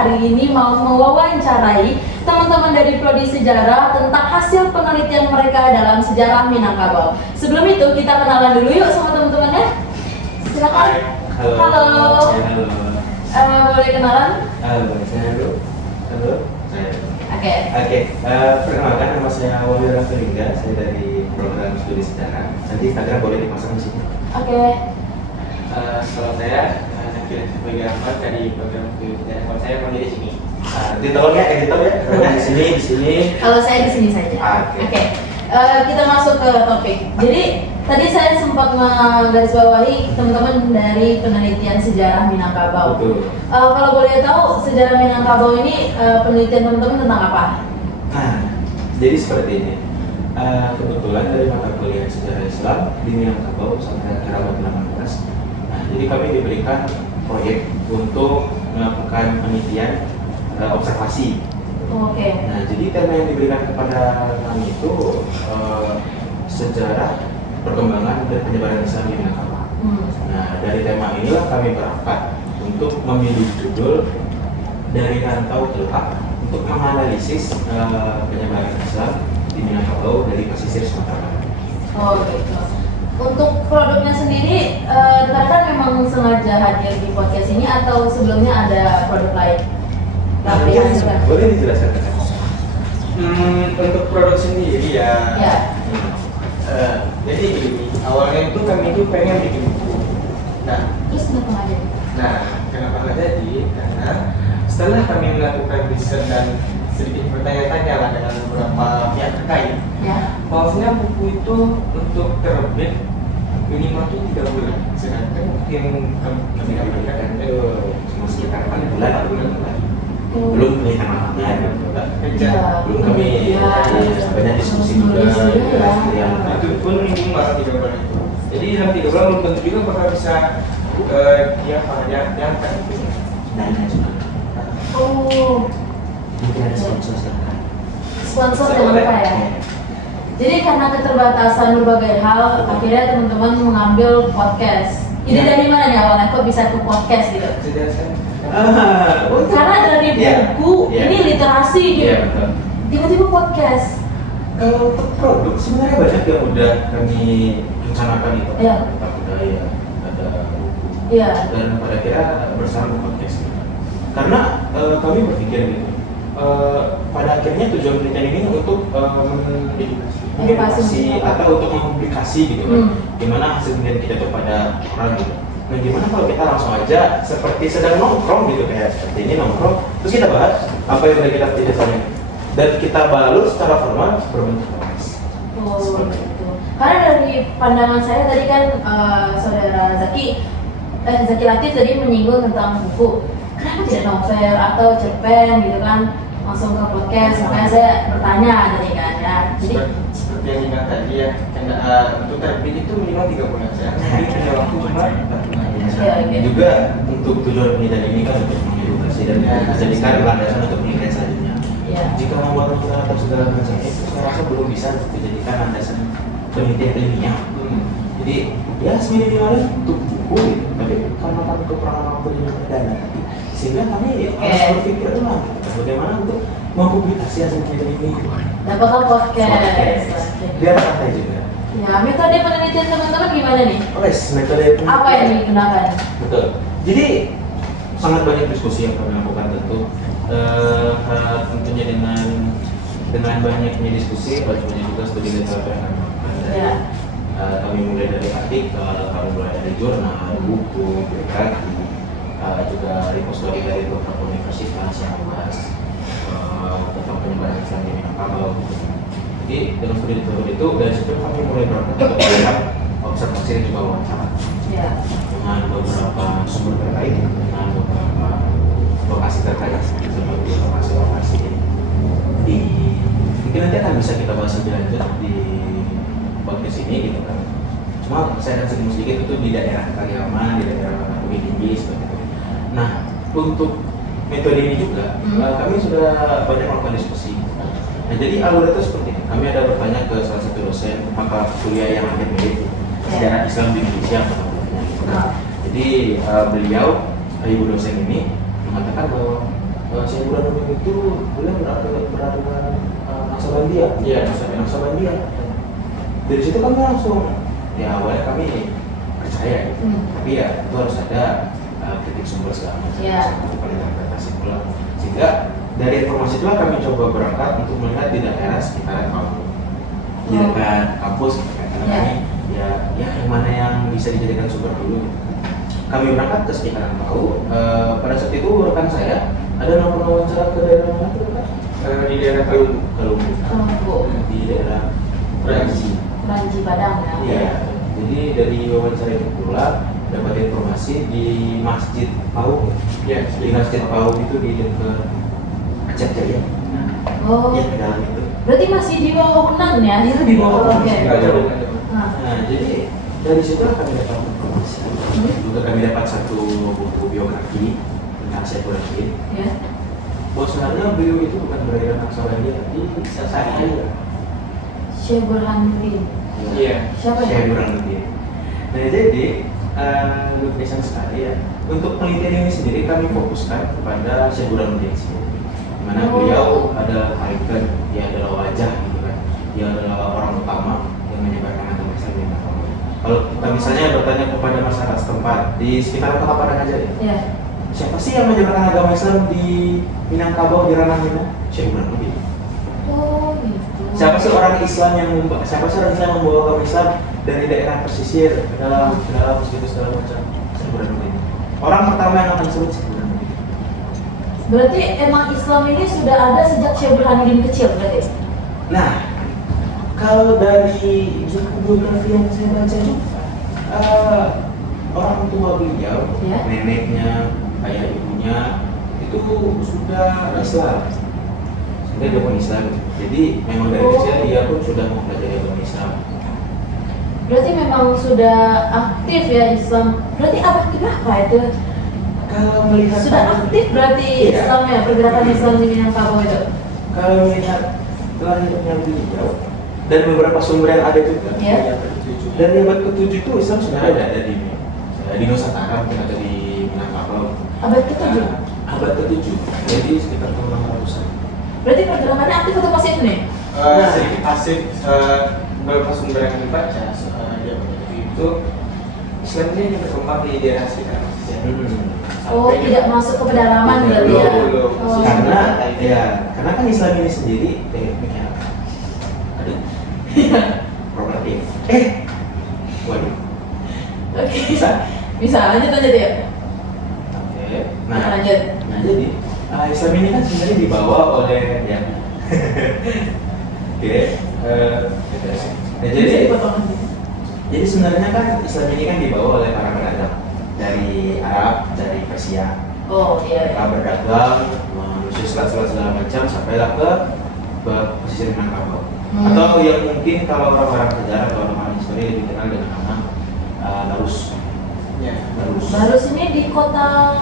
hari ini mau mewawancarai teman-teman dari Prodi Sejarah tentang hasil penelitian mereka dalam sejarah Minangkabau. Sebelum itu kita kenalan dulu yuk sama teman-temannya. Silakan. Halo. Halo. Halo. Boleh kenalan? Halo, saya dulu. Halo. Saya. Oke. Perkenalkan, nama saya Wahyu Raffiringa. Saya dari program studi sejarah. Nanti Instagram boleh dipasang di sini. Oke. Kalau saya Nakil sebagai Ahmad dari program studi sejarah. Kalau saya mau di sini. Nanti tolong ya, editor ya. Di sini. Kalau saya di sini saja. Oke. Kita masuk ke topik. Jadi tadi saya sempat menggarisbawahi teman-teman dari penelitian sejarah Minangkabau. Betul. Kalau boleh tahu sejarah Minangkabau ini penelitian teman-teman tentang apa? Nah, jadi seperti ini. Kebetulan dari mata kuliah sejarah Islam di Minangkabau sampai akhir abad 18. Nah, jadi kami diberikan proyek untuk melakukan penelitian observasi. Oke. Nah, jadi tema yang diberikan kepada kami itu sejarah perkembangan dan penyebaran Islam di Minangkabau. Nah, dari tema inilah kami berangkat untuk memilih judul dari rantau telak untuk menganalisis penyebaran Islam di Minangkabau dari pesisir Sumatera Barat. Oh gitu. Untuk produknya sendiri, Tarkan memang sengaja hadir di podcast ini atau sebelumnya ada produk lain? Boleh dijelaskan? Untuk produk sendiri ya. Ya. Jadi gini, awalnya itu kami itu pengen bikin buku. Terus kenapa nggak jadi? Kenapa nggak jadi? Karena setelah kami melakukan riset dan sedikit bertanya-tanya lah dengan beberapa pihak terkait, Ya. bahwasanya buku itu untuk terbit minimal tuh 3 bulan. Sedangkan yang kami dapatkan Itu cuma sekitar 4 bulan atau 5 bulan. Belum penelitian matangnya, belum kami banyak diskusi juga yang itu pun minimum masa 3 bulan itu. Jadi dalam 3 bulan belum tentu juga bakal bisa diangkat. dana juga. Oh, Mungkin ada sponsor silakan. sponsor jangan lupa ya. Jadi karena keterbatasan berbagai hal, akhirnya teman-teman mengambil podcast. Ide dari mana nih awalnya kok bisa ke podcast gitu? Karena dari buku ini literasi gitu. Iya, betul. Tiba-tiba podcast. Kalau untuk produk sebenarnya banyak yang udah kami rencanakan itu. Iya. Ada budaya, ada buku. Iya. Dan pada akhirnya bersama podcast. Karena kami berpikir gitu. Pada akhirnya tujuan penelitian ini untuk mengedukasi atau untuk mempublikasi gitu kan. Gimana hasil penelitian kita kepada orang gitu. Nah, gimana kalau kita langsung aja seperti sedang nongkrong gitu, kayak seperti ini nongkrong, terus kita bahas apa yang udah kita tidak sana dan kita balut secara formal berbentuk podcast. Oh gitu. Karena dari pandangan saya tadi kan saudara Zaki Latif tadi menyinggung tentang buku. Kenapa tidak novel atau cerpen gitu kan langsung ke podcast? Makanya saya bertanya tadi kan ya. Jadi Seperti yang ingat tadi ya, karena untuk terbit itu minimal 3 bulan saya. Jadi punya waktu cuma 4 bulan. Oke. Juga untuk tujuan penelitian ini kan untuk mengedukasi dan menjadikan landasan untuk penelitian selanjutnya. Ya. Jika membuat novel atau segala macam itu saya rasa belum bisa dijadikan landasan penelitian ilmiah. Jadi ya seminimalnya untuk buku gitu. Tapi karena kami kekurangan waktu di dana tadi, sehingga kami harus berpikir ulang bagaimana untuk mempublikasi hasil penelitian ini. Dapatlah podcast. Biar santai juga. Ya, metode penelitian teman-teman gimana nih? Metode Apa yang digunakan? Betul. Jadi sangat banyak diskusi yang kami lakukan tentu. Tentunya dengan banyaknya diskusi, banyaknya juga studi literatur yang kami lakukan. Ya. Kami mulai dari artikel, kami mulai dari jurnal, buku, biografi, juga repository dari beberapa universitas yang membahas tentang penyebaran Islam di Minangkabau. Jadi dengan studi literatur itu dari situ kami mulai berangkat ke dalam observasi dan juga wawancara Ya. dengan beberapa sumber terkait, dengan beberapa lokasi terkait seperti lokasi-lokasi di mungkin nanti akan bisa kita bahas lebih lanjut di podcast ini gitu kan. Cuma saya akan singgung sedikit itu di daerah Kaliaman, di daerah Bukit Tinggi seperti itu. Nah, untuk metode ini juga kami sudah banyak melakukan diskusi. Nah, jadi alur itu seperti ini. Kami ada bertanya ke salah satu dosen mata kuliah yang hampir mirip sejarah Islam di Indonesia atau gitu kan. Jadi beliau, ibu dosen ini mengatakan bahwa Syekh Burhanuddin itu beliau berada dengan Naksabandia. Iya, Naksabandia. Dari situ kami langsung, ya awalnya kami percaya, tapi ya itu harus ada kritik sumber segala macam, bukan interpretasi pula. Sehingga dari informasi itulah kami coba berangkat untuk melihat di daerah sekitaran kampus, di dekat kampus, karena kami ya yang mana yang bisa dijadikan sumber dulu. Kami berangkat ke sekitaran Pau. Pada saat itu rekan saya ada melakukan wawancara ke daerah mana tuh kan? Di daerah Kalumbu. Di daerah Ranji Padang ya. Iya. Jadi dari wawancara itu pula dapat informasi di Masjid Pau. Ya, Di Masjid Pau itu di dekat Aceh Jaya. Oh, Yang ke dalam itu. berarti masih di bawah Unan ya? Itu di bawah Unan. Oke. Nggak jauh. Nah, jadi dari situlah kami dapat informasi. Juga kami dapat satu buku biografi tentang Syekh Burhanuddin. Ya. Bahwa sebenarnya beliau itu bukan berada Naksabandia, tapi Sasahaya. Syekh Burhanuddin. Iya. Siapa ya? Syekh Burhanuddin. Nah, jadi lukisan sekali ya. Untuk penelitian ini sendiri kami fokuskan kepada Syekh Burhanuddin sendiri. Di mana beliau ada ikon, dia adalah wajah gitu kan. Dia adalah orang utama yang menyebarkan agama Islam di Minangkabau. Kalau kita misalnya bertanya kepada masyarakat setempat di sekitar kota Padang aja ya. Ya. Siapa sih yang menyebarkan agama Islam di Minangkabau, di ranah Minang? Syekh Burhanuddin. Oh gitu. Siapa sih orang Islam yang membawa agama Islam dari daerah pesisir ke dalam segitu segala macam? Syekh Burhanuddin. Orang pertama yang akan disebut Syekh Burhanuddin. Berarti emang Islam ini sudah ada sejak Syekh Burhanuddin kecil berarti? Nah, kalau dari buku biografi yang saya baca juga, orang tua beliau, neneknya, ayah ibunya itu sudah Islam. Sudah dia pun Islam. Jadi memang dari kecil dia pun sudah mempelajari agama Islam. Berarti memang sudah aktif ya Islam. Berarti abad keberapa itu? Kalau melihat Sudah aktif berarti Islamnya, pergerakan Islam di Minangkabau itu? Kalau melihat lahirnya beliau dan beberapa sumber yang ada juga, dari abad ke-7 itu Islam sudah ada di Nusantara, mungkin ada di Minangkabau. Abad ke-7? Abad ke-7, jadi sekitar tahun 600-an. Berarti pergerakannya aktif atau pasif nih? Sedikit pasif. Beberapa sumber yang dibaca itu Islam ini berkembang di daerah sekitar Mesir. Oh, tidak masuk ke pedalaman berarti ya? Belum. Oh. Karena kan Islam ini sendiri properti. Waduh. Oke. Bisa lanjut aja dia. Oke. Nah, lanjut. Nah jadi Islam ini kan sebenarnya dibawa oleh ya. Oke. Nah, jadi sebenarnya kan Islam ini kan dibawa oleh para pedagang dari Arab, dari Persia. Oh iya. Mereka berdagang, menuju selat-selat segala macam sampailah ke pesisir Minangkabau. Atau yang mungkin kalau orang-orang sejarah atau orang-orang histori lebih kenal dengan nama Larus. Ya. Larus ini di kota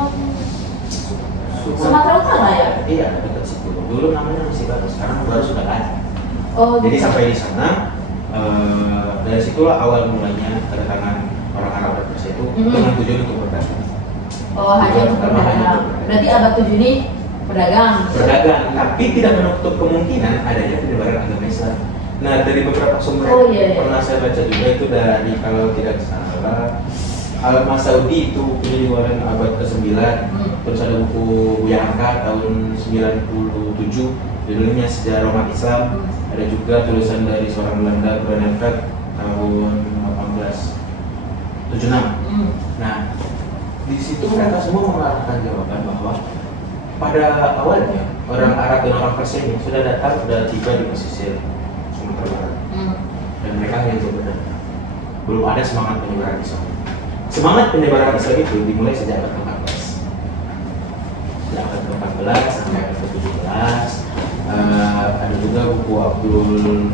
Sumatera Utara ya? Iya, dekat situ. Dulu namanya masih Batu, sekarang baru sudah ada. Oh. Jadi sampai di sana, dari situlah awal mulanya kedatangan orang Arab dan Persia itu dengan tujuan untuk berdagang. Oh, hanya untuk berdagang. Berarti abad 7 ini berdagang, tapi tidak menutup kemungkinan adanya penyebaran agama Islam. Nah, dari beberapa sumber pernah saya baca juga itu dari kalau tidak salah Al-Masaudi itu penyebaran abad ke-9. Terus ada buku Buya Hamka tahun 97 judulnya Sejarah Umat Islam. Ada juga tulisan dari seorang Belanda Groeneveld tahun 1876. Nah, di situ mereka semua mengarahkan jawaban bahwa pada awalnya orang Arab dan orang Persia ini sudah datang, sudah tiba di pesisir Sumatera Barat, dan mereka hanya untuk berdagang. Belum ada semangat penyebaran Islam. Semangat penyebaran Islam itu dimulai sejak abad ke-14. Sejak abad ke-14 sampai abad ke-17. Ada juga buku Abdul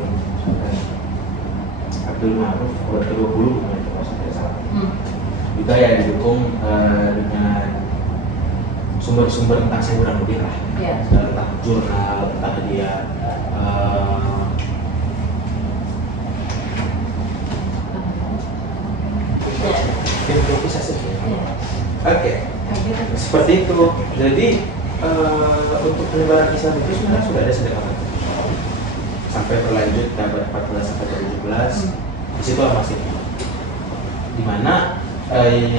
Ma'ruf abad ke-20 kalau saya salah. Juga yang didukung dengan sumber-sumber tentang Syekh Burhanuddin lah, tentang jurnal, tentang dia improvisasi. Oke. Seperti itu. Jadi Untuk penyebaran Islam itu sebenarnya sudah ada sejak abad ke-7 sampai berlanjut ke abad 14 sampai ke 17. Di situ masifnya. Di mana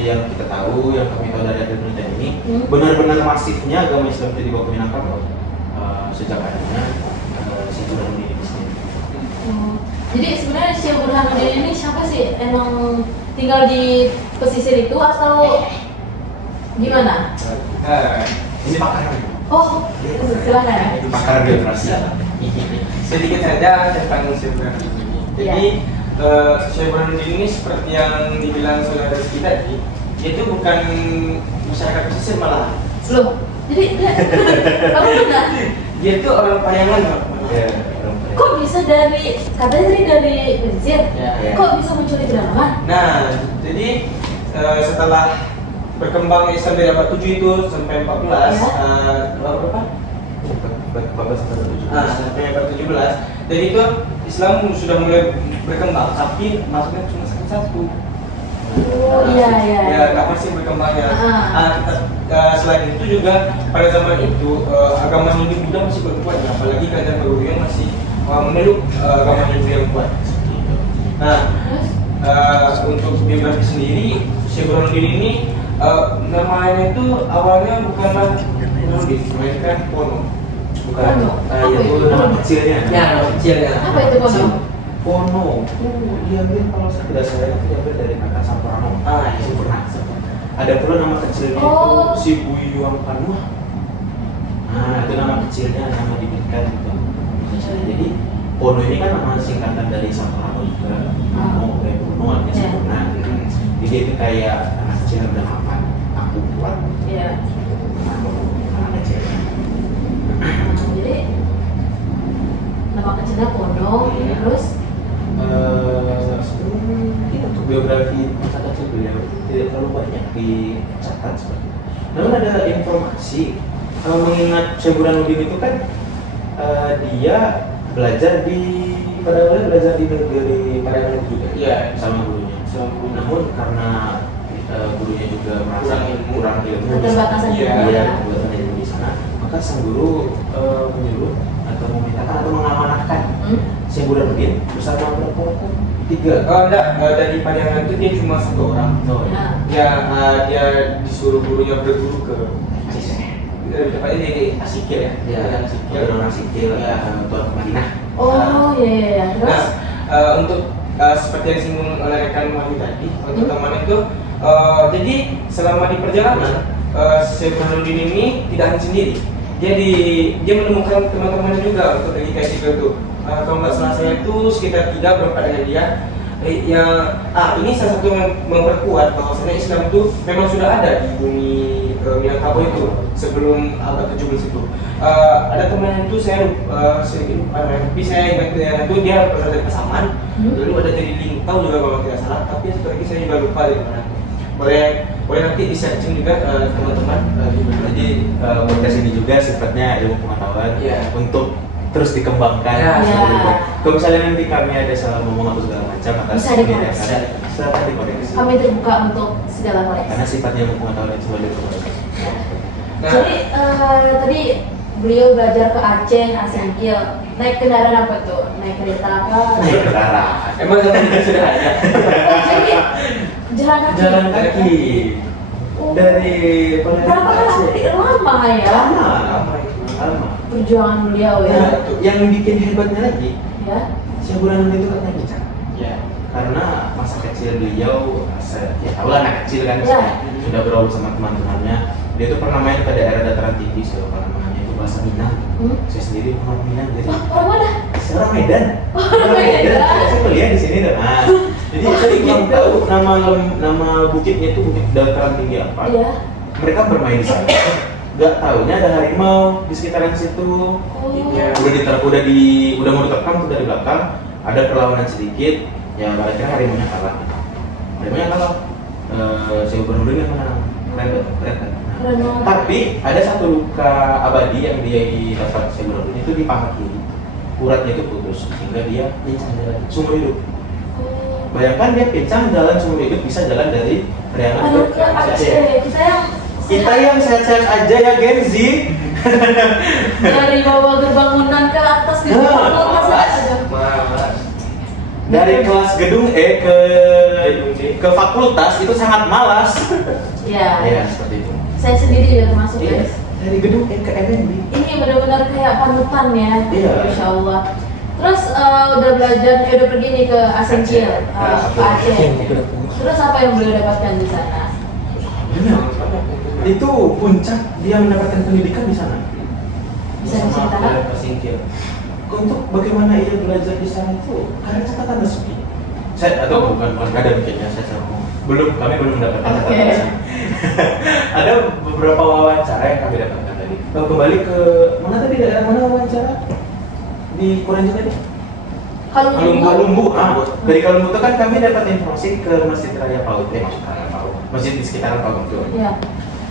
yang kita tahu, yang kami tahu dari penelitian ini, benar-benar masifnya agama Islam itu dibawa ke Minangkabau sejak adanya si Burhanuddin ini sendiri. Jadi sebenarnya Syekh Burhanuddin ini siapa sih? Emang tinggal di pesisir itu atau gimana? Ini pakar. Oh, silakan. Itu pakar biografi. Sedikit saja tentang Syekh Burhanuddin ini. Jadi Syekh Burhanuddin ini seperti yang dibilang saudara kita tadi, dia itu bukan masyarakat pesisir malah. Loh, jadi kamu benar? Dia itu orang Payangan. Ya, Kok bisa katanya dari pesisir? Ya. Kok bisa muncul di pedalaman? Nah, jadi setelah berkembang Islam dari abad 7 itu sampai 14, berapa? 14 sampai 17. Sampai abad 17. Jadi itu Islam sudah mulai berkembang, tapi masuknya cuma satu. Oh iya. Ya, nggak masih berkembangnya. Selain itu juga pada zaman itu agama Hindu Buddha masih berkuat, ya, apalagi kerajaan Baruhiyang masih memeluk agama Hindu yang kuat. Nah, untuk biografi sendiri, Syekh Burhanuddin ini namanya itu awalnya bukanlah Burhanuddin, melainkan Pono. Bukan, Pono? itu nama kecilnya. Ya, nama kecilnya. Apa itu Pono? Pono. Diambil kalau saya tidak salah itu diambil dari kata Sampurno. Itu pernah. Ada pula nama kecilnya itu si Buyuang Panuah. Nah, itu nama kecilnya, nama diberikan gitu. Jadi Pono ini kan nama singkatan dari Sampurno juga. Pono artinya sempurna. Jadi itu kayak anak kecil yang udah mapan, aku kuat. Iya. Anak kecilnya. Jadi nama kecilnya Pono, terus untuk biografi masa kecil beliau tidak terlalu banyak dicatat seperti itu. Namun ada informasi, mengingat Syekh Burhanuddin itu kan dia belajar pada awalnya belajar di negeri Pareangan juga, sama gurunya. Namun karena gurunya juga merasa kurang ilmu, keterbatasan keterbatasan ilmu di sana, maka sang guru menyuruh atau memintakan atau mengamanahkan Syekh Burhanuddin bersama berapa? 3. Enggak, dari Payangan itu dia cuma 1 orang. Dia disuruh gurunya berguru ke tepatnya di Asikil ya. Orang Asikil, Tuan Madinah. Oh iya. Terus? Untuk seperti yang disinggung oleh rekan Wahyu tadi, untuk teman itu, jadi selama di perjalanan, Syekh Burhanuddin ini tidak hanya sendiri. Dia menemukan teman-teman juga untuk pergi ke Asikil itu. Kalau nggak salah saya itu sekitar 3 berempat dengan dia. Ini salah satu yang memperkuat bahwasanya Islam itu memang sudah ada di bumi Minangkabau itu sebelum abad 17 itu. Ada teman itu saya sedikit lupa, tapi saya ingat itu dia berasal dari Pasaman. Lalu ada dari Lintau juga kalau tidak salah, tapi satu lagi saya juga lupa dari mana. Boleh nanti di searching juga teman-teman. Jadi podcast ini juga sifatnya ilmu pengetahuan untuk terus dikembangkan. Kalau misalnya nanti kami ada salah ngomong atau segala macam atas bisa dikoreksi. Silakan dikoreksi. Kami terbuka untuk segala koreksi. Karena sifatnya ilmu pengetahuan itu sebagai koreksi. Jadi tadi beliau belajar ke Aceh, Asikil. Naik kendaraan apa tuh? Naik kereta apa? Naik kendaraan. Emang zaman itu sudah ada. Jadi jalan kaki. Jalan kaki. Dari berapa kali? Lama ya? Lama. Perjuangan beliau ya. Yang bikin hebatnya lagi, Syekh Burhanuddin itu katanya bicara. Karena masa kecil beliau, tahu lah anak kecil kan, sudah bergaul sama teman-temannya. Dia tuh pernah main pada daerah dataran tinggi, siapa namanya itu bahasa Minang. Saya sendiri orang Minang, jadi orang mana? Saya orang Medan. Orang Medan. Saya kuliah di sini tuh. Jadi saya belum tahu nama bukitnya itu bukit dataran tinggi apa. Mereka bermain di sana. Gak taunya ada harimau di sekitaran situ. Udah mau diterkam tuh dari belakang. Ada perlawanan sedikit. Ya akhirnya harimaunya kalah. Syekh Burhanuddin yang menang. Keren kan? Tapi ada satu luka abadi yang dia dapat Syekh Burhanuddin itu di paha kiri. Uratnya itu putus sehingga dia pincang jalan seumur hidup. Bayangkan dia pincang jalan seumur hidup bisa jalan dari Priangan ke Aceh. Kita yang Kita yang sehat-sehat aja ya Gen Z. Dari bawah bangunan ke atas gitu. Malas. Dari kelas gedung E ke Gedung D. ke fakultas itu sangat malas. Ya. Ya, seperti itu. Saya sendiri juga termasuk Iya. guys. Dari gedung E ke MNB. Ini benar-benar kayak panutan ya. Iya. Masya Allah. Terus udah belajar, udah pergi nih ke Asencil, ke Aceh. Terus apa yang beliau dapatkan di sana? Benar. Itu puncak dia mendapatkan pendidikan di sana. Bisa diceritakan? Singkir. Untuk bagaimana ia belajar di sana itu karena catatan resmi. Saya atau bukan nggak ada mungkinnya saya sama kami belum mendapatkan catatan Oke. resmi. Ada beberapa wawancara yang kami dapatkan tadi. Kembali ke mana tadi, daerah mana wawancara di Kuranji tadi? Kalumbu. Dari Kalumbu itu kan kami dapat informasi ke Masjid Raya Paut, masjid di sekitaran Paut itu. Iya.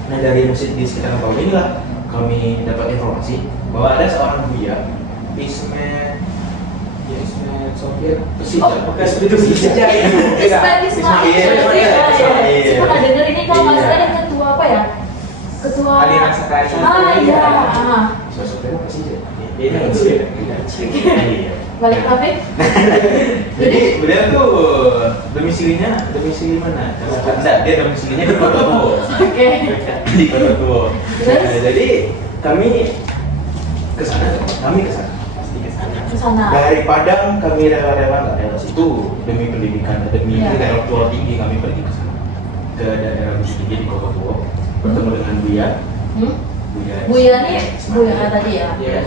Nah dari masjid di sekitaran Paut inilah kami dapat informasi bahwa ada seorang buya Ismet Sofir Itu sejak itu. Saya pernah dengar ini kalau nggak salah ada ketua apa ya? Ketua. Aliran Sekali. Iya. Sofir apa sih? Iya. Balik topik. Jadi beliau tuh domisili mana? Enggak, dia domisilinya di Kota Tua. Oke. Di Kota Tua. Terus? Nah, jadi kami ke sana, pasti ke sana. Ke sana. Dari Padang kami rela-rela nggak rela situ demi pendidikan, demi Iya. intelektual tinggi kami pergi ke sana, ke daerah Bukit Tinggi di Kota Tua, bertemu dengan Buya. Buya Buya tadi ya. Iya.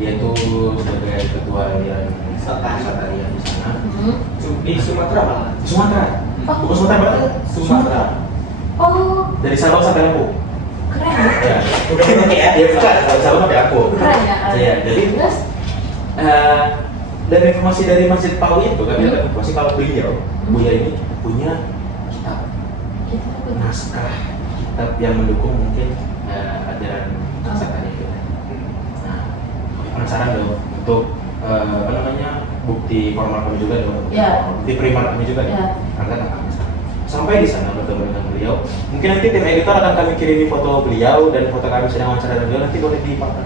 dia tuh sebagai ketua harian Satria di sana. Di Sumatera malah. Di Sumatera. Oh. Bukan Sumatera Barat kan? Sumatera. Oh, Dari Sabang sampai Lampung. keren. Ya. Udah oke ya. Ya bukan, dari Sabang sampai Lampung. Keren ya. Iya, jadi Terus dari informasi dari Masjid Pau itu kami dapat informasi kalau beliau, Buya ini punya kitab kita tuh. naskah kitab yang mendukung mungkin ajaran kesatuan itu. Nah, kami penasaran dong untuk apa namanya bukti formal kami juga dong, Ya. bukti primer kami juga Ya. karena kami sana. Sampai di sana bertemu dengan beliau. Mungkin nanti tim editor akan kami kirimi foto beliau dan foto kami sedang wawancara dengan beliau, nanti boleh dipakai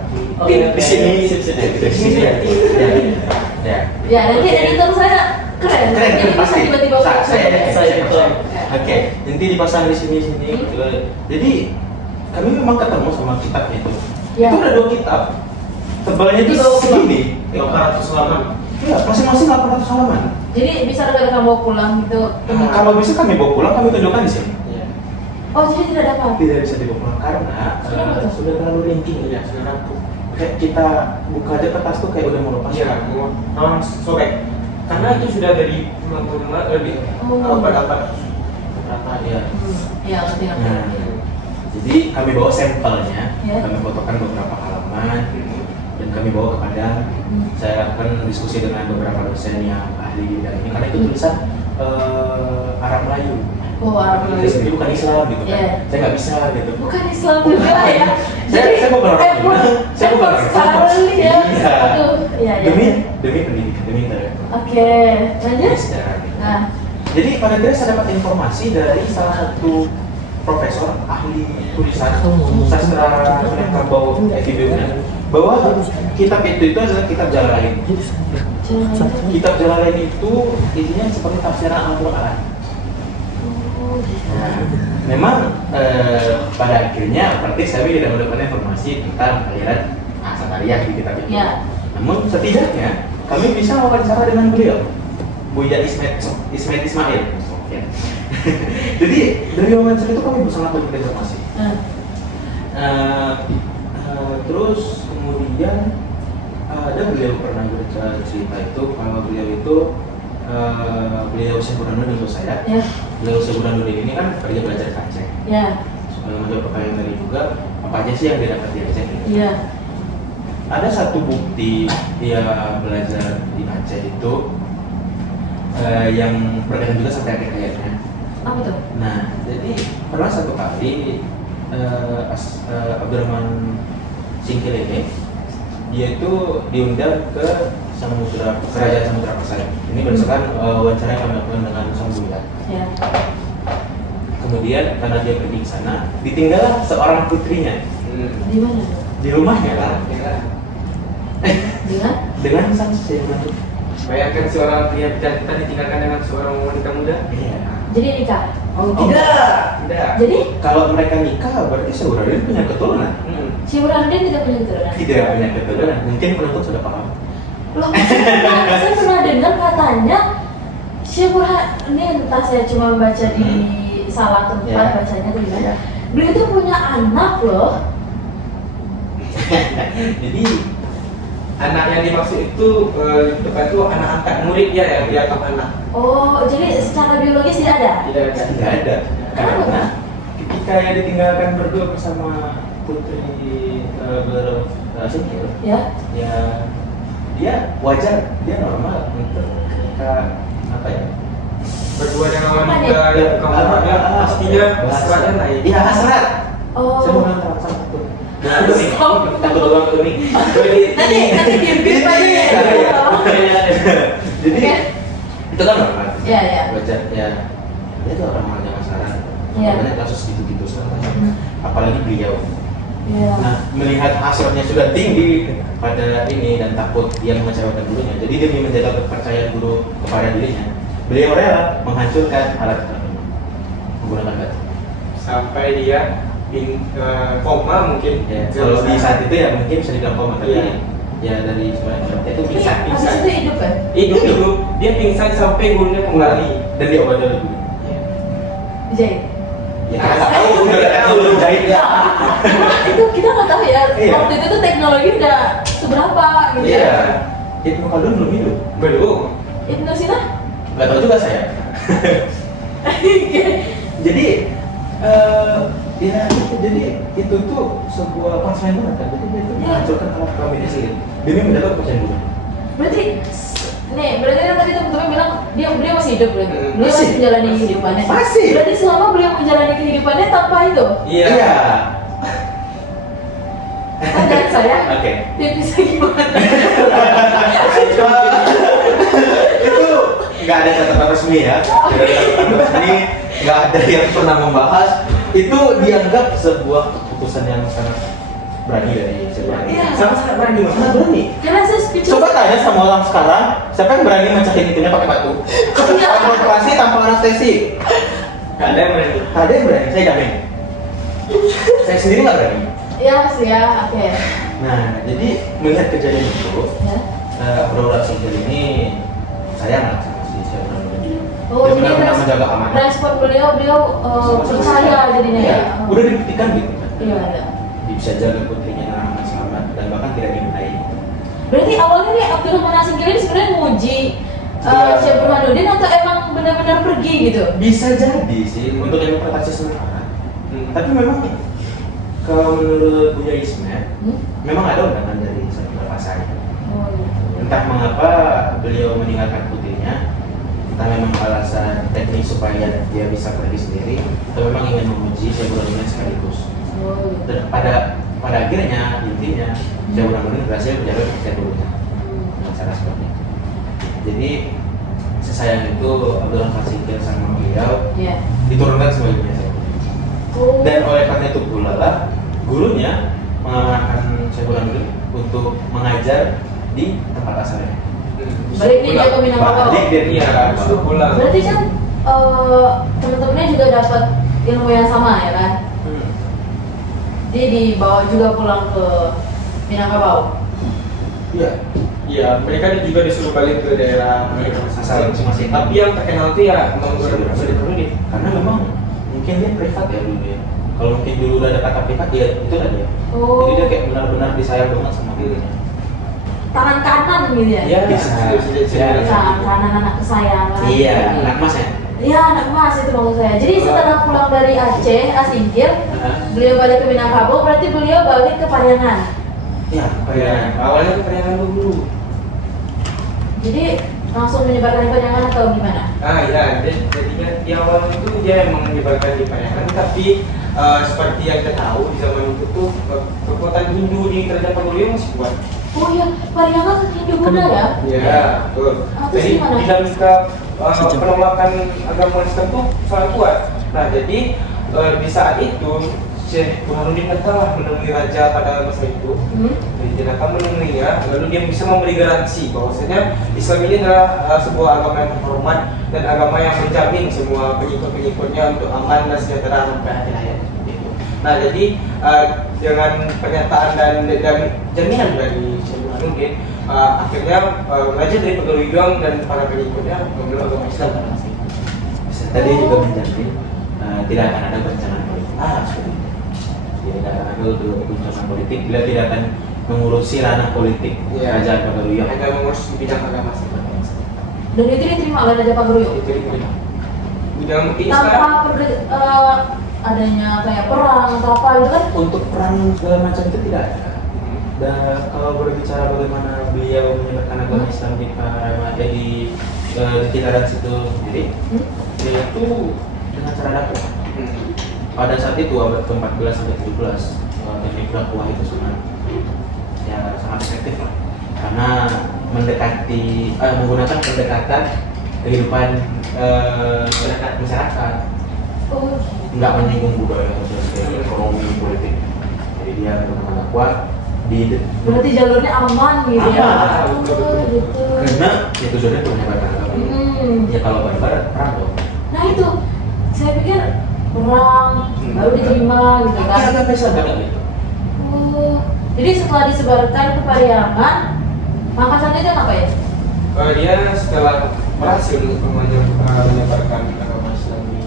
di sini. Di sini ya. Ya. Ya, nanti editor saya keren. Keren, Jadi bisa pasti. tiba-tiba Saya betul. Ya. Oke, nanti dipasang di sini. Jadi kami memang ketemu sama kitabnya itu. Ya. Itu ada 2 kitab. Tebalnya itu Itu 20 segini. 800 halaman. Iya, masing-masing 800 halaman. Jadi bisa rekan-rekan bawa pulang gitu. Kalau bisa kami bawa pulang, kami tunjukkan di sini. Iya. Oh, jadi tidak dapat. Tidak bisa dibawa pulang karena Kenapa tuh? sudah terlalu ringkih. Iya, sudah rapuh. Kayak kita buka aja kertas tuh kayak udah mau lepas. Iya, mau sobek. Karena itu sudah dari puluhan lebih. Oh. Berapa? Ya. Ya, ngerti. Nah, jadi kami bawa sampelnya, Ya. kami fotokan beberapa halaman dan kami bawa kepada saya akan diskusi dengan beberapa dosen yang ahli di bidang ini karena itu tulisan Arab Melayu. Oh, Arab Saya Melayu. sendiri bukan Islam gitu kan, Iya. saya nggak bisa gitu. Bukan Islam juga ya. Saya bukan orang effort, Islam. Saya bukan effort orang Islam. sekali ya. Iya. Aduh, iya ya. Demi pendidikan, demi intelektual. Oke, lanjut. Demi sejarah gitu. Nah, Jadi pada akhirnya saya dapat informasi dari salah satu profesor ahli tulisan sastra Minangkabau FIB bahwa kitab itu adalah kitab Jalalain. Kitab Jalalain itu isinya seperti tafsiran Al-Quran. Nah, memang pada akhirnya praktis kami tidak mendapatkan informasi tentang aliran Asatariah di kitab itu. Ya. Namun setidaknya kami bisa wawancara dengan beliau, Buya Ismail. Ya. Jadi dari wawancara itu kami sangat banyak informasi. Terus kemudian ada beliau pernah bercerita itu kalau beliau itu beliau Syekhunanuddin untuk saya. Ya. Beliau Syekhunanuddin ini kan pergi belajar di Aceh. Ya. Menjawab pertanyaan tadi juga apa aja sih yang dia dapat di Aceh? Iya. Ada satu bukti dia belajar di Aceh itu yang berkaitan juga sampai akhir hayatnya. Apa tuh? Nah, jadi pernah satu kali Abdurrahman Singkil ini dia itu diundang ke Kerajaan Samudra Pasai. Ini berdasarkan wawancara yang kami lakukan dengan Sang Buya. Ya. Kemudian karena dia pergi ke sana, ditinggal seorang putrinya Di mana? di rumahnya lah. Dengan? Dengan sang Syekh Burhanuddin. Bayangkan seorang pria kita ditinggalkan dengan seorang wanita muda. Iya. Jadi nikah. Oh, tidak. Jadi Kalau mereka nikah berarti Syekh Burhanuddin punya keturunan. si Burhanuddin tidak punya keturunan. Tidak punya keturunan. Mungkin penonton sudah paham. Loh, saya pernah dengar katanya si Burhanuddin, entah saya cuma baca di salah tempat Ya. bacanya tuh gimana. Ya. Beliau itu punya anak loh. Jadi Anak yang dimaksud itu depan itu anak angkat murid dia yang dianggap anak. Oh, jadi secara biologis tidak ada? Tidak ada. tidak ada. Kenapa? Karena ketika yang ditinggalkan berdua bersama putri berhasil, Ya. ya dia wajar, dia normal untuk ketika apa ya? Berdua dengan Apa wanita yang kamarnya pastinya hasratnya naik. Iya, hasrat. Oh. Saya mau nonton sama tuh. Nah, Stop. kuning. Takut doang kuning. Nanti di-beep aja ya. Jadi Oke. itu kan normal. Iya, iya. Wajar ya. Itu normalnya masyarakat. Iya. Banyak kasus gitu-gitu sekarang. Hmm. Apalagi beliau. Iya. Nah, melihat hasilnya sudah tinggi pada ini dan takut dia mengecewakan gurunya. Jadi demi menjaga kepercayaan guru kepada dirinya, beliau rela menghancurkan alat tertentu menggunakan batu. Sampai dia koma mungkin. Ya, kalau di saat itu ya mungkin bisa dibilang koma, tapi Iya. ya dari sebenarnya itu Iya, pingsan. habis itu hidup kan? Hidup dulu, dia pingsan sampai gurunya kembali. Dan dia obati oleh guru. Dijahit. Ya kita nggak tahu udah belum jahit ya. Itu kita nggak tahu ya. Iya. Waktu itu tuh teknologi udah seberapa gitu. Iya. Ibnu Khaldun belum hidup. Belum. Ibnu Sina? Nggak tahu juga saya. Jadi ya jadi itu tuh sebuah punchline banget kan. Jadi dia itu menghancurkan alat komunikasi demi mendapat kepercayaan guru. Berarti berarti kan tadi teman-teman bilang beliau masih hidup berarti. Hmm. Beliau masih Masih. menjalani kehidupannya. Masih. Berarti selama beliau menjalani kehidupannya tanpa itu. Iya. Kan saya Oke. tipisnya gimana? Itu nggak ada catatan resmi ya, tidak ada catatan resmi, nggak ada yang pernah membahas. Itu dianggap sebuah keputusan yang sangat berani dari seorang. Iya. Sangat berani, sangat berani. Karena saya speechless. Coba tanya sama orang sekarang, siapa yang berani mecahin itunya pakai batu? Iya. Tanpa operasi, tanpa anestesi. Gak ada yang berani. Ada yang berani, saya jamin. Saya sendiri nggak berani. Iya sih ya, oke. Nah, jadi melihat kejadian itu, Ya. Abdurrahman Singkir ini sayang lah sama si Syekh Burhanuddin. Oh, Dia jadi benar-benar menjaga amanah. respon beliau percaya jadinya ya. Udah dibuktikan gitu kan. Iya, ada. Bisa jaga putrinya dengan selamat dan bahkan tidak dimintai. Berarti awalnya nih Abdurrahman Asingkir ini sebenarnya menguji Iya. Syekh Burhanuddin atau emang benar-benar pergi gitu? Bisa jadi sih untuk interpretasi sementara. Tapi memang kalau menurut Buya Ismet, memang ada undangan dari Sayyidina Pasai. Oh, iya. Entah mengapa beliau meninggalkan putrinya, entah memang alasan teknis supaya dia bisa pergi sendiri, atau memang ingin menguji Syekh Burhanuddin sekaligus. Oh, iya. Dan pada akhirnya intinya Syekh Burhanuddin berhasil menjaga kepercayaan gurunya dengan cara seperti itu. Jadi sesayang itu Abdurrahman Singkir sama beliau Iya. diturunkan sebagai penyiasat. Oh. Dan oleh karena itu pula lah gurunya mengamanahkan Syekh Burhanuddin untuk mengajar di tempat asalnya. Balik nih dia ke Minangkabau. Balik dia Iya, sudah pulang. Berarti kan teman-temannya juga dapat ilmu yang sama ya kan? Dia dibawa juga pulang ke Minangkabau. Iya. Iya, mereka juga disuruh balik ke daerah mereka Asal masing-masing. Tapi yang terkenal itu ya memang Burhanuddin. Karena memang mungkin dia privat ya dulu ya. Kalau mungkin dulu udah ada kata privat ya itu lah dia. Oh. Jadi dia kayak benar-benar disayang banget sama gurunya. Tangan kanan gitu ya? Iya, Bisa. bisa. Tangan kanan anak kesayangan. Iya, anak mas ya. Iya, anak mas itu maksud saya. Jadi setelah pulang dari Aceh, Asingkir, beliau balik ke Minangkabau, berarti beliau balik ke Pariangan. Iya, Ya, awalnya ke Pariangan dulu. Jadi langsung menyebarkan di Pariangan atau gimana? Iya, jadinya di awal itu dia emang menyebarkan di Pariangan, tapi seperti yang kita tahu di zaman itu tuh kekuatan Hindu di kerajaan Pakuliung masih kuat. Oh iya, Pariangan kan Hindu Buddha ya? Iya, betul. Ah, terus Jadi gimana? dinamika penolakan agama Islam tuh sangat kuat. Nah jadi di saat itu Syekh Burhanuddin datanglah menemui raja pada masa itu. Jadi dia datang menemuinya, lalu dia bisa memberi garansi bahwasanya Islam ini adalah sebuah agama yang terhormat dan agama yang menjamin semua pengikut-pengikutnya untuk aman dan sejahtera sampai akhir hayat. Gitu. Nah jadi dengan pernyataan dan jaminan dari Syekh Burhanuddin, akhirnya raja dari Pegaruijuang dan para pengikutnya memeluk agama Islam pada masa itu. Tadi juga menjamin tidak akan ada bencana politik. Seperti itu. Tidak akan ada bencana politik bila tidak akan mengurusi ranah politik kerajaan Pegaruijuang. Hanya mengurus di bidang agama saja. Dan itu diterima oleh Raja Pagaruyung. Itu diterima. Bidang ini Tanpa sekarang adanya kayak perang atau apa itu kan? Untuk perang segala macam itu tidak ada. Dan kalau berbicara bagaimana beliau menyebarkan agama Islam di sekitaran situ sendiri, beliau itu dengan cara dakwah. Pada saat itu abad ke-14 sampai 17, teknik dakwah itu sangat efektif lah. Karena menggunakan pendekatan kehidupan masyarakat, nggak menyinggung budaya, ekonomi, politik. Jadi dia menggunakan dakwah Berarti jalurnya aman gitu ya? Betul. Gitu. Karena ya tujuannya untuk menyebarkan agama. Ya kalau barbar perang dong. Nah itu, saya pikir perang baru diterima gitu kan? Agak bisa banget gitu. Jadi setelah disebarkan ke Pariaman, mangkasannya itu apa ya? dia setelah berhasil menyebarkan agama Islam di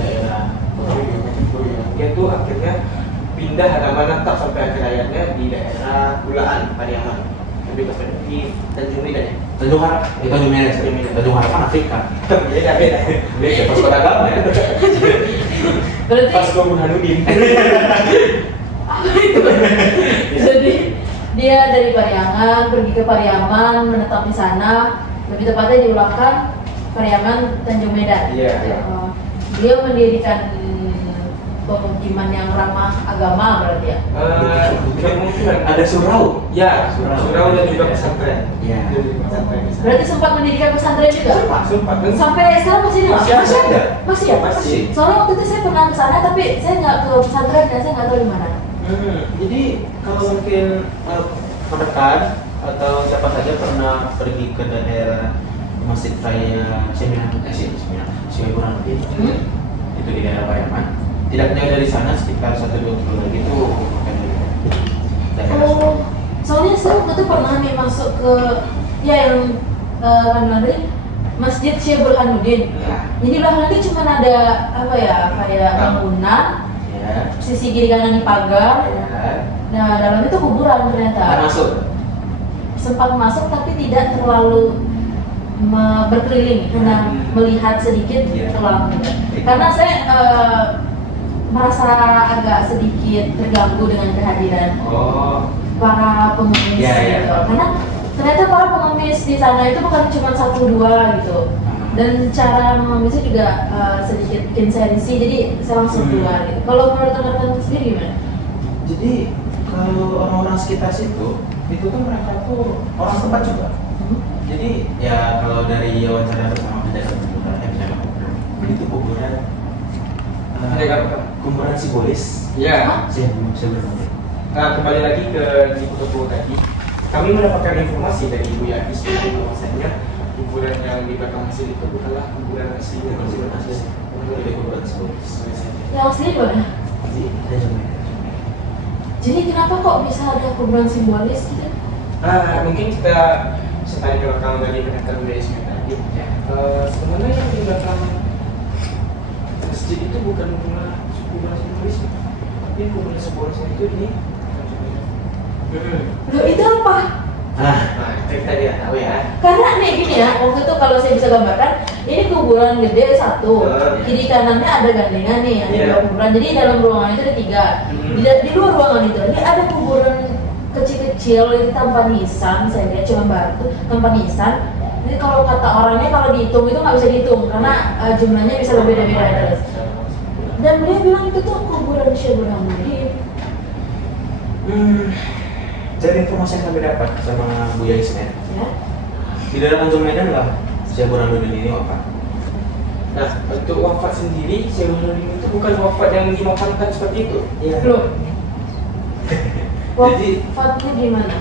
daerah Pegaruijuang, dia tuh akhirnya pindah halaman menetap sampai akhir hayatnya di daerah Kulaan, Pariaman, lebih kepada di Tanjung Medan ya. Tanjung Harap, Tanjung Medan. Tanjung Harap kan Afrika. Beda. Beda, pas beragama ya. Berarti Pas gua Burhanuddin. jadi dia dari Pariaman pergi ke Pariaman, menetap di sana, lebih tepatnya diulangkan Pariaman Tanjung Medan. Iya. Beliau mendirikan pemukiman yang ramah agama berarti ya? Ada surau. Ya, surau dan juga pesantren. Iya. Berarti sempat mendirikan pesantren juga? Sempat. Sampai sekarang masih ada? Masih ada. Masih ya? Masih. Soalnya waktu itu saya pernah ke sana tapi saya nggak ke pesantren dan saya nggak tahu di mana. Jadi kalau mungkin rekan atau siapa saja pernah pergi ke daerah Masjid Raya Syekh Burhanuddin, itu di daerah Pariaman. Tidak jauh dari sana sekitar 1-2 km lagi itu daerah. Soalnya saya waktu itu pernah nih masuk ke yang Landry Masjid Syekh Burhanuddin. Jadi belakang itu cuma ada apa ya kayak bangunan, sisi kiri kanan di pagar. Nah dalam itu kuburan ternyata. Sempat masuk tapi tidak terlalu berkeliling, hanya melihat sedikit pulang. Karena saya merasa agak sedikit terganggu dengan kehadiran para pengemis gitu. Karena ternyata para pengemis di sana itu bukan cuma 1-2 gitu. Dan cara mengemisnya juga sedikit bikin saya risih, jadi saya langsung keluar gitu. Kalau menurut teman-teman sendiri gimana? Jadi kalau orang-orang sekitar situ, itu tuh mereka tuh orang tempat juga. Jadi ya kalau dari wawancara bersama penjaga kuburan, itu kuburan simbolis. Ya. Nah, kembali lagi ke di foto tadi, kami mendapatkan informasi dari Ibu Yati bahwasanya kuburan yang di belakang masjid itu bukanlah kuburan asli, kuburan simbolis. Yang asli mana? Jadi kenapa kok bisa ada kuburan simbolis gitu? Mungkin kita tanya ke belakang dari pendataan budaya Islam tadi. Sebenarnya yang di belakang masjid itu bukan kuburan simbolis, tapi kuburan simbolis itu di Loh itu apa? Kita tidak tahu ya. Karena nih gini ya, waktu itu kalau saya bisa gambarkan, ini kuburan gede satu, kiri kanannya ada gandengan nih, ada dua kuburan. Jadi dalam ruangan itu ada 3. Di luar ruangan itu lagi ada kuburan kecil-kecil itu tanpa nisan, saya lihat cuma batu tanpa nisan. Jadi kalau kata orangnya kalau dihitung itu nggak bisa dihitung karena jumlahnya bisa berbeda-beda terus. Dan dia bilang itu tuh kuburan Syekh Burhanuddin. Dari informasi yang kami dapat sama Bu Yai Ismail, Ya. di daerah Tanjung Medan lah Syekh Burhanuddin ini wafat. Nah, untuk wafat sendiri, Syekh Burhanuddin itu bukan wafat yang dimakamkan seperti itu. Iya. Loh, Jadi wafatnya gimana?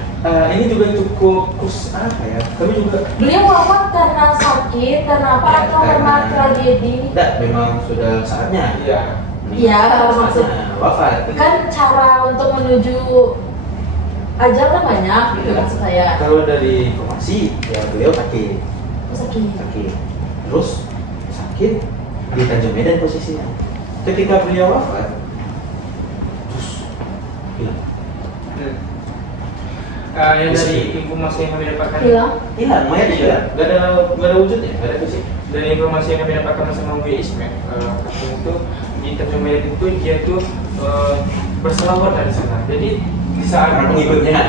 ini juga cukup apa ya? Kami juga Beliau wafat karena sakit, karena apa? Ya, Atau karena tragedi? tidak, memang sudah saatnya. Iya. Iya, maksud Saatnya wafat. kan cara untuk menuju ajal kan banyak gitu Iya. maksud saya. Kalau dari informasi, ya beliau sakit. Sakit. Terus sakit di Tanjung Medan posisinya. Ketika beliau wafat, terus hilang. Yang dari informasi yang kami dapatkan, Hilang. Mayat hilang. Gak ada wujudnya, gak ada fisik. dari informasi yang kami dapatkan bersama Buya Ismail, katanya itu di Tanjung Medan itu dia tuh berselawat dari sana. Jadi di saat Para pengikutnya,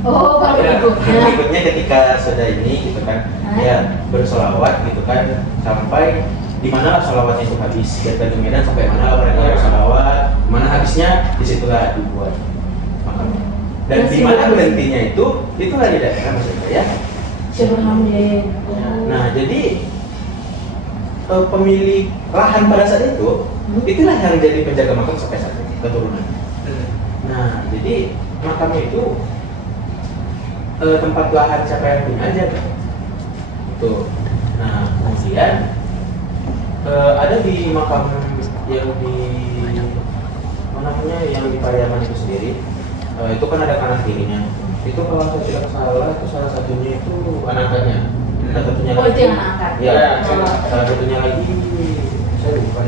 Oh, para Ya. pengikutnya. pengikutnya ketika sudah ini gitu kan, ya bersolawat gitu kan, sampai di mana solawatnya itu habis dari Tanjung Medan sampai mana mereka Ya. bersolawat, mana habisnya disitulah dibuat makam. Dan di mana berhentinya itulah di daerah Masjid Raya. Syekh Burhanuddin. Nah, jadi pemilik lahan pada saat itu, itulah yang jadi penjaga makam sampai saat ini, keturunan. Nah, jadi makamnya itu tempat lahan siapa yang punya aja kan? Itu. Nah, kemudian ada di makam yang di mana namanya yang di Pariaman itu sendiri, itu kan ada kanan kirinya. Itu kalau saya tidak salah, itu salah satunya itu anak-anaknya. Salah satunya Oh, lagi. itu yang anak-anak. Ya, Oh. salah satunya lagi saya lupa.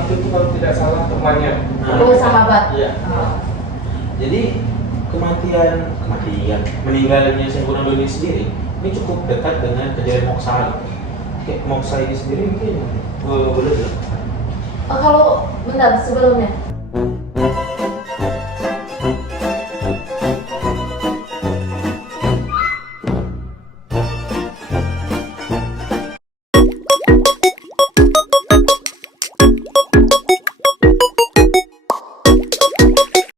itu tuh kalau tidak salah temannya. Nah, Oh, sahabat. Iya. Oh. jadi kematian meninggalnya Syekh Burhanuddin sendiri ini cukup dekat dengan kejadian Moksa. Kayak Moksa ini sendiri mungkin boleh. Kalau bentar sebelumnya